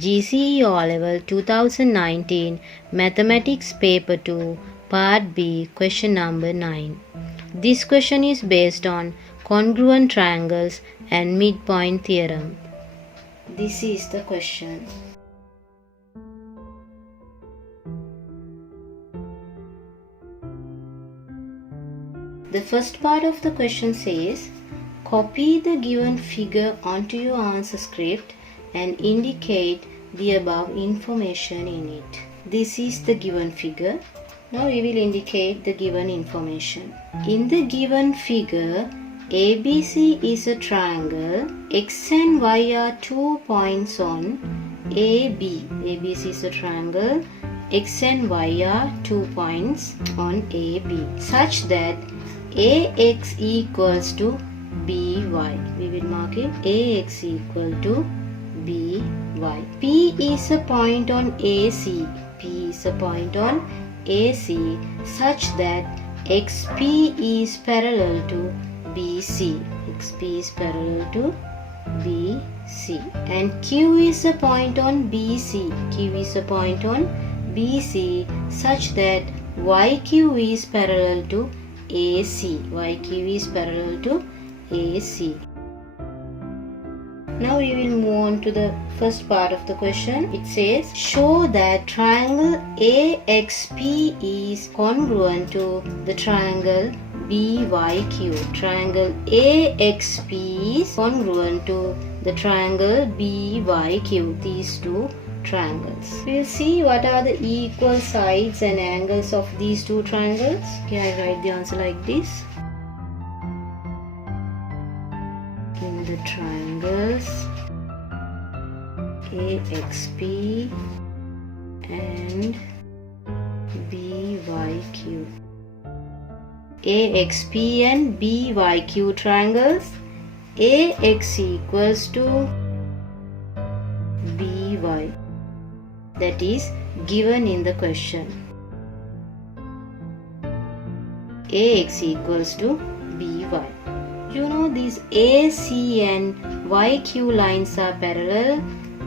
GCE O Level 2019 Mathematics Paper 2 Part B Question number 9. This question is based on congruent triangles and midpoint theorem. This is the question. The first part of the question says, copy the given figure onto your answer script and indicate the above information in it. This is the given figure. Now we will indicate the given information. In the given figure, ABC is a triangle. X and Y are 2 points on AB. ABC is a triangle. X and Y are 2 points on AB such that AX equals to BY. We will mark it AX equal to BY. P is a point on AC. P is a point on AC such that XP is parallel to BC. XP is parallel to BC. And Q is a point on BC. Q is a point on BC such that YQ is parallel to AC. YQ is parallel to AC. Now we will move on to the first part of the question. It says, show that triangle AXP is congruent to the triangle BYQ. Triangle AXP is congruent to the triangle BYQ. These two triangles. We will see what are the equal sides and angles of these two triangles. Okay, I write the answer like this. In the triangles AXP and BYQ. AXP and BYQ triangles, AX equals to BY. That is given in the question. AX equals to BY. You know these AC and YQ lines are parallel.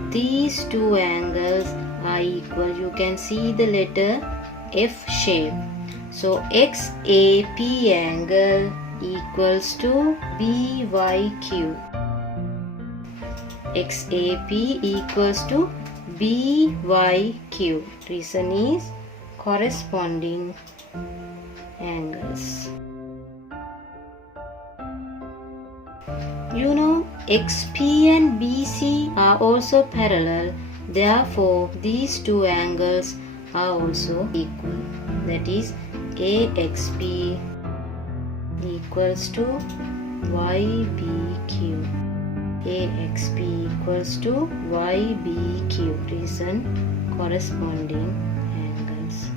These two angles are equal. You can see the letter F shape. So XAP angle equals to BYQ. XAP equals to BYQ. Reason is corresponding angles. You know XP and BC are also parallel. Therefore, these two angles are also equal. That is AXP equals to YBQ. AXP equals to YBQ. Reason corresponding angles.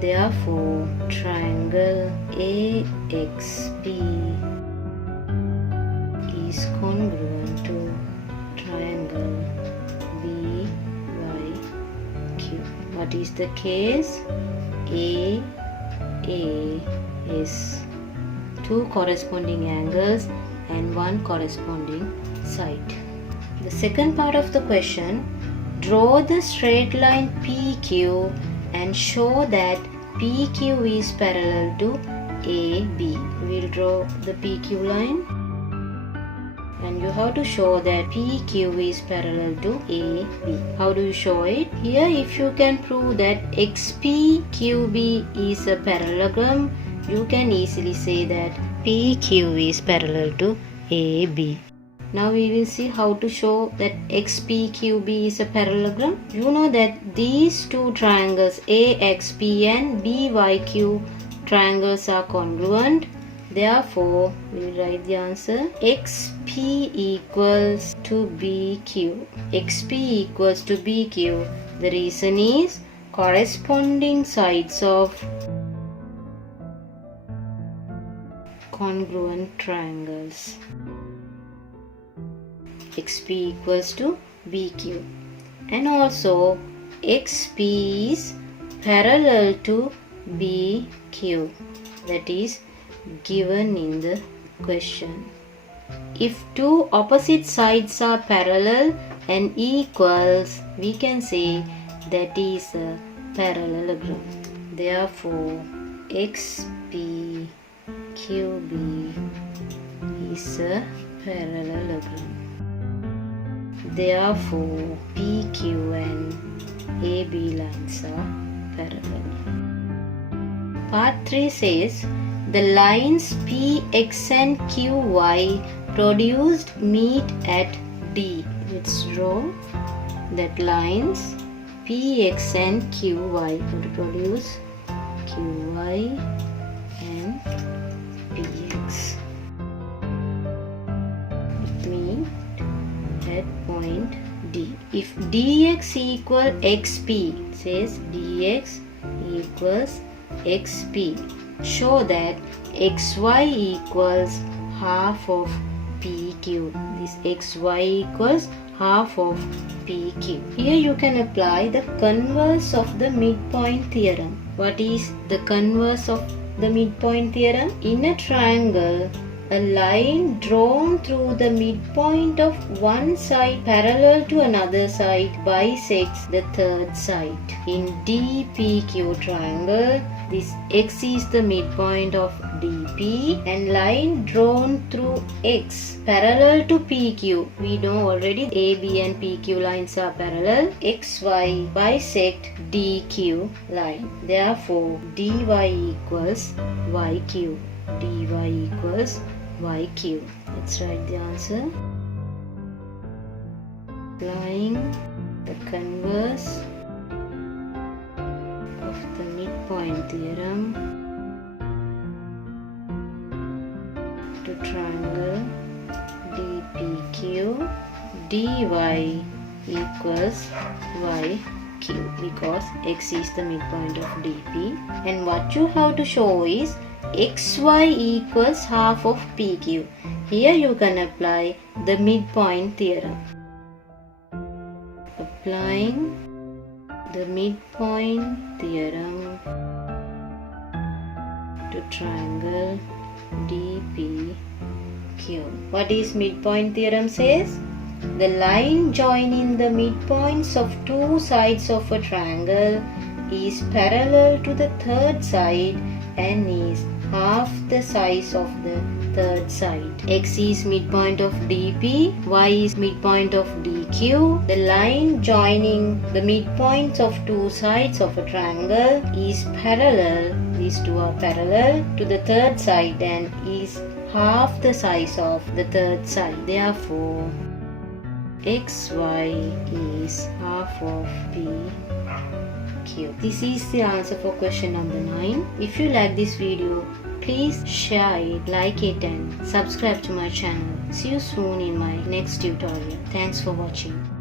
Therefore, triangle AXP is congruent to triangle BYQ. What is the case? A is two corresponding angles and one corresponding side. The second part of the question, draw the straight line PQ and show that PQ is parallel to AB. We will draw the PQ line. And you have to show that PQ is parallel to AB. How do you show it? Here, if you can prove that XPQB is a parallelogram, you can easily say that PQ is parallel to AB. Now we will see how to show that XPQB is a parallelogram. You know that these two triangles AXP and BYQ triangles are congruent. Therefore, we will write the answer XP equals to BQ. XP equals to BQ. The reason is corresponding sides of congruent triangles. XP equals to BQ. And also XP is parallel to BQ. That is given in the question. If two opposite sides are parallel and equals, we can say that is a parallelogram. Therefore, XPQB is a parallelogram. Therefore, PQ and AB lines are parallel. Part 3 says, the lines PX and QY produced meet at D. Let's draw that lines PX and QY will produce QY and PX. It means at point D. If dx equal xp, it says dx equals xp, show that xy equals half of pq. This xy equals half of pq. Here you can apply the converse of the midpoint theorem. What is the converse of the midpoint theorem? In a triangle, a line drawn through the midpoint of one side parallel to another side bisects the third side. In DPQ triangle, this X is the midpoint of DP and line drawn through X parallel to PQ. We know already AB and PQ lines are parallel. XY bisect DQ line. Therefore, DY equals YQ. DY equals YQ. Let's write the answer. Applying the converse of the midpoint theorem to triangle DPQ, DY equals YQ because X is the midpoint of DP, and what you have to show is XY equals half of PQ. Here you can apply the midpoint theorem. Applying the midpoint theorem to triangle DPQ. What is midpoint theorem says? The line joining the midpoints of two sides of a triangle is parallel to the third side and is half the size of the third side. X is midpoint of DP, Y is midpoint of DQ. The line joining the midpoints of two sides of a triangle is parallel, these two are parallel to the third side and is half the size of the third side. Therefore, XY is half of PQ. This is the answer for question number 9. If you like this video, please share it, like it and subscribe to my channel. See you soon in my next tutorial. Thanks for watching.